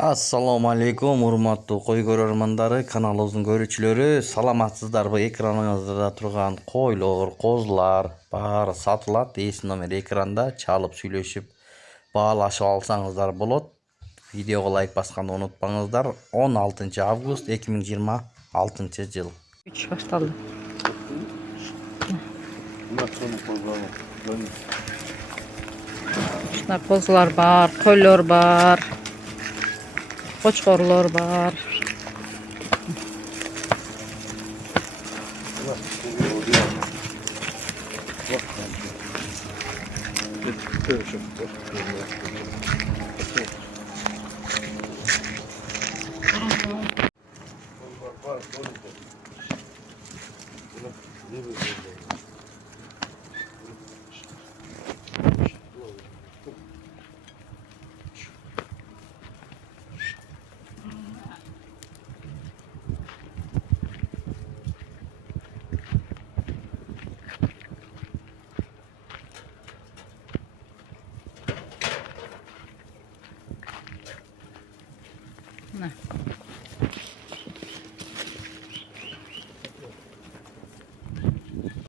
Assalomu alaykum, hurmatli qo'y ko'rarmandari, kanalımızın görücüleri. Salamatсыздар, bu ekranınızda turgan qo'ylar, qo'zlar bari Sатылат deyis nomer ekranda çalıp söyleşip bağlaşıp alsanızlar bo'ladi. Videoga like baskanı unutmаңыздар. 16 avgust 2026 yıl. 3 başladı. İşte kozular var, kollor var, Kockорлор var. Ne?